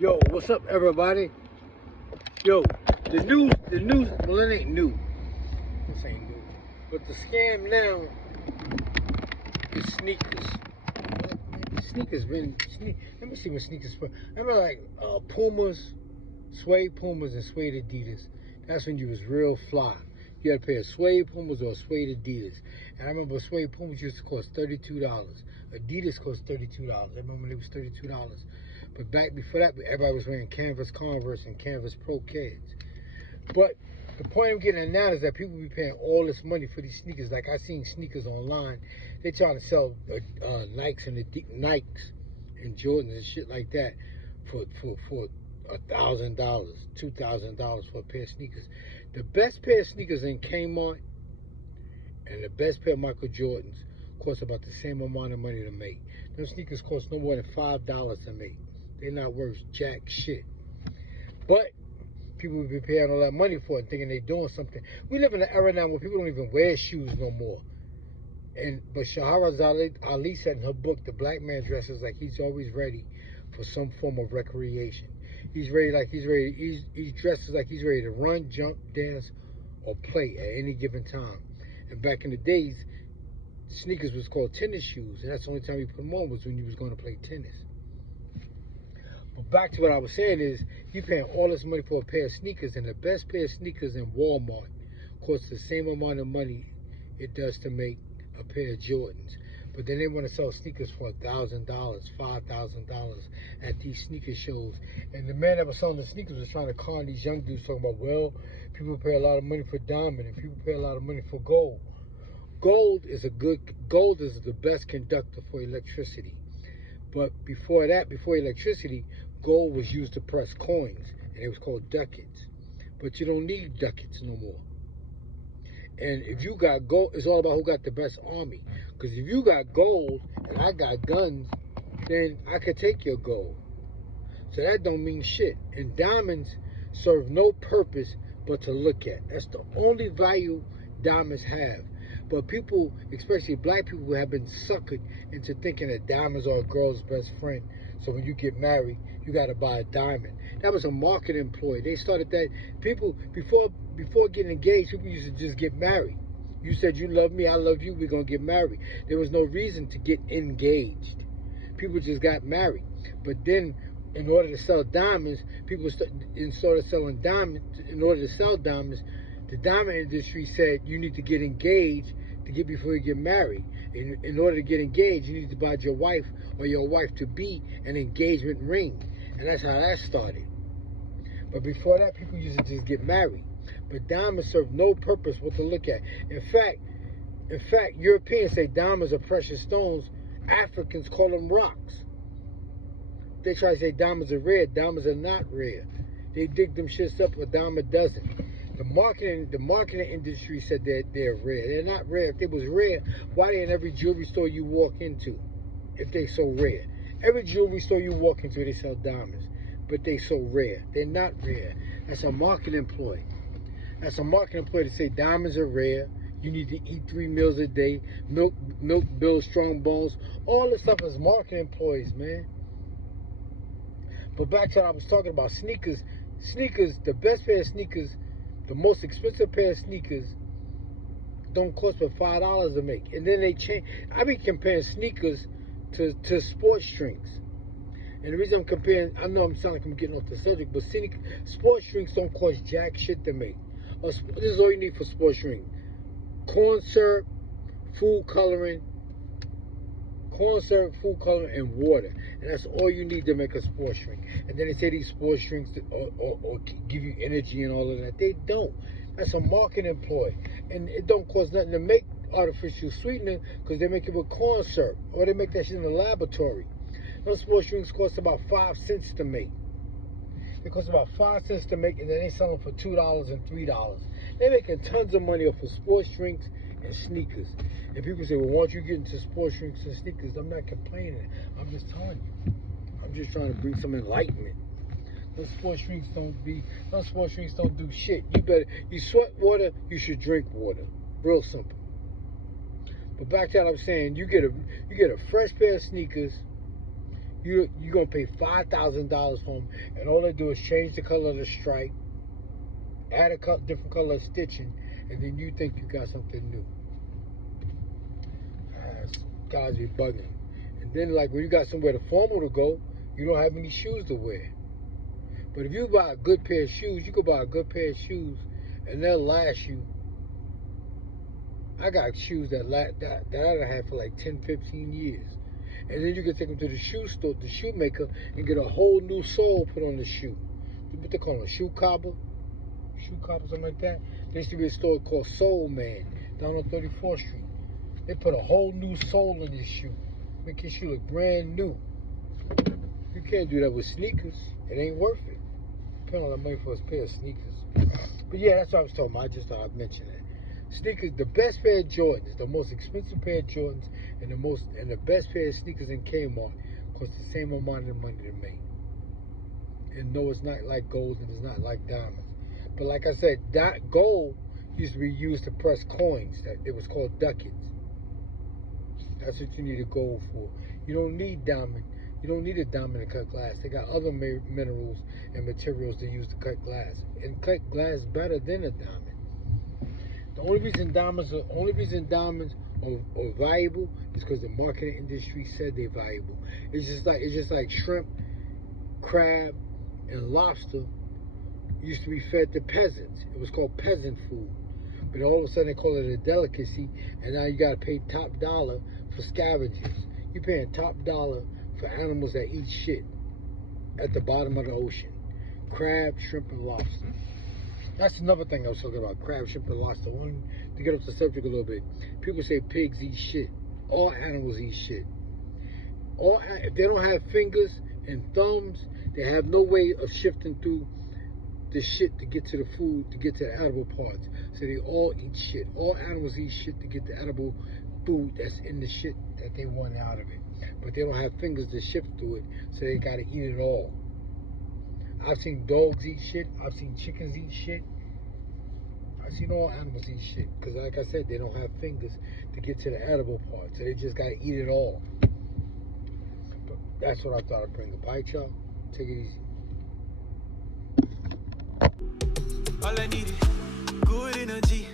Yo, what's up, everybody? Yo, the news, well, it ain't new. This ain't new. But the scam now is sneakers. Sneakers let me see what sneakers for. I remember like Pumas, suede Pumas and suede Adidas. That's when you was real fly. You had a pair of suede Pumas or suede Adidas. And I remember suede Pumas used to cost $32. Adidas cost $32. I remember they was $32. But back before that, everybody was wearing Canvas Converse and Canvas Pro Kids. But the point I'm getting at now is that people be paying all this money for these sneakers. Like I seen sneakers online. They trying to sell Nikes and Jordans and shit like that for $1,000, $2,000 for a pair of sneakers. The best pair of sneakers in Kmart and the best pair of Michael Jordans cost about the same amount of money to make. Those sneakers cost no more than $5 to make. They're not worth jack shit. But people will be paying all that money for it, thinking they're doing something. We live in an era now where people don't even wear shoes no more. But Shahrazad Ali said in her book, The Black Man Dresses Like He's Always Ready for some form of recreation. He dresses like he's ready to run, jump, dance, or play at any given time. And back in the days, sneakers was called tennis shoes, and that's the only time you put them on was when you was going to play tennis. But back to what I was saying is, you paying all this money for a pair of sneakers, and the best pair of sneakers in Walmart costs the same amount of money it does to make a pair of Jordans. But then they want to sell sneakers for $1,000, $5,000 at these sneaker shows. And the man that was selling the sneakers was trying to con these young dudes, talking about, well, people pay a lot of money for diamond and people pay a lot of money for gold. Gold is the best conductor for electricity. But before electricity, gold was used to press coins, and it was called ducats. But you don't need ducats no more. And if you got gold, it's all about who got the best army. Because if you got gold and I got guns, then I could take your gold. So that don't mean shit. And diamonds serve no purpose but to look at. That's the only value diamonds have. But people, especially black people, have been suckered into thinking that diamonds are a girl's best friend. So when you get married, you got to buy a diamond. That was a marketing ploy. They started that. People, before getting engaged, people used to just get married. You said, you love me, I love you, we're going to get married. There was no reason to get engaged. People just got married. But then, in order to sell diamonds, started selling diamonds. In order to sell diamonds, the diamond industry said you need to get engaged before you get married. In order to get engaged, you need to buy your wife or your wife-to-be an engagement ring. And that's how that started. But before that, people used to just get married. But diamonds serve no purpose but to look at. In fact, Europeans say diamonds are precious stones. Africans call them rocks. They try to say diamonds are rare. Diamonds are not rare. They dig them shits up, a diamond doesn't. The marketing industry said that they're rare. They're not rare. If they was rare, why they in every jewelry store you walk into? If they so rare. Every jewelry store you walk into, they sell diamonds. But they so rare. They're not rare. That's a marketing ploy. That's a marketing ploy to say diamonds are rare. You need to eat 3 meals a day. Milk builds strong bones. All this stuff is marketing ploys, man. But back to what I was talking about, sneakers. Sneakers, the best pair of sneakers, the most expensive pair of sneakers don't cost but $5 to make. And then they change. I be comparing sneakers to sports drinks. And the reason I'm comparing, I know I'm sounding like I'm getting off the subject, but sports drinks don't cost jack shit to make. This is all you need for sports drink. Corn syrup, food coloring, and water. And that's all you need to make a sports drink. And then they say these sports drinks or give you energy and all of that. They don't. That's a marketing ploy. And it don't cost nothing to make artificial sweetener because they make it with corn syrup. Or they make that shit in the laboratory. Those sports drinks cost about 5 cents to make. It costs about 5 cents to make, and then they sell them for $2 and $3. They're making tons of money off of sports drinks and sneakers. And people say, well, why don't you get into sports drinks and sneakers? I'm not complaining. I'm just telling you. I'm just trying to bring some enlightenment. Those sports drinks don't do shit. You sweat water, you should drink water. Real simple. But back to what I was saying, you get a fresh pair of sneakers. you're gonna pay $5,000 for them, and all they do is change the color of the stripe, add a different color of stitching, and then you think you got something new. Guys be bugging. And then, like, when you got somewhere to formal to go, you don't have any shoes to wear. But if you buy a good pair of shoes, you can buy a good pair of shoes, and they'll last you. I got shoes that I had for like 10, 15 years. And then you can take them to the shoe store, the shoemaker, and get a whole new sole put on the shoe. What they call them, a shoe cobber? Something like that. There used to be a store called Soul Man down on 34th Street. They put a whole new sole in your shoe. Make your shoe look brand new. You can't do that with sneakers. It ain't worth it. Paying all that money for a pair of sneakers. But yeah, that's what I was talking about. I just thought I'd mention that. Sneakers, the best pair of Jordans, the most expensive pair of Jordans, and the best pair of sneakers in Kmart cost the same amount of money to make. And no, it's not like gold and it's not like diamonds. But like I said, gold used to be used to press coins. It was called ducats. That's what you need a gold for. You don't need diamond. You don't need a diamond to cut glass. They got other minerals and materials they use to cut glass, and cut glass better than a diamond. The only reason diamonds are valuable is because the marketing industry said they're valuable. It's just like shrimp, crab, and lobster used to be fed to peasants. It was called peasant food. But all of a sudden they call it a delicacy, and now you gotta pay top dollar for scavengers. You're paying top dollar for animals that eat shit at the bottom of the ocean. Crab, shrimp, and lobster. That's another thing I was talking about, crab, shrimp, and lobster. To get off the subject a little bit, people say pigs eat shit. All animals eat shit. If they don't have fingers and thumbs, they have no way of shifting through the shit to get to the food, to get to the edible parts. So they all eat shit. All animals eat shit to get the edible food that's in the shit that they want out of it. But they don't have fingers to shift through it, so they gotta eat it all. I've seen dogs eat shit. I've seen chickens eat shit. I've seen all animals eat shit. Because like I said, they don't have fingers to get to the edible part. So they just gotta eat it all. But that's what I thought I'd bring up. All right, y'all? Take it easy. All I need is good energy.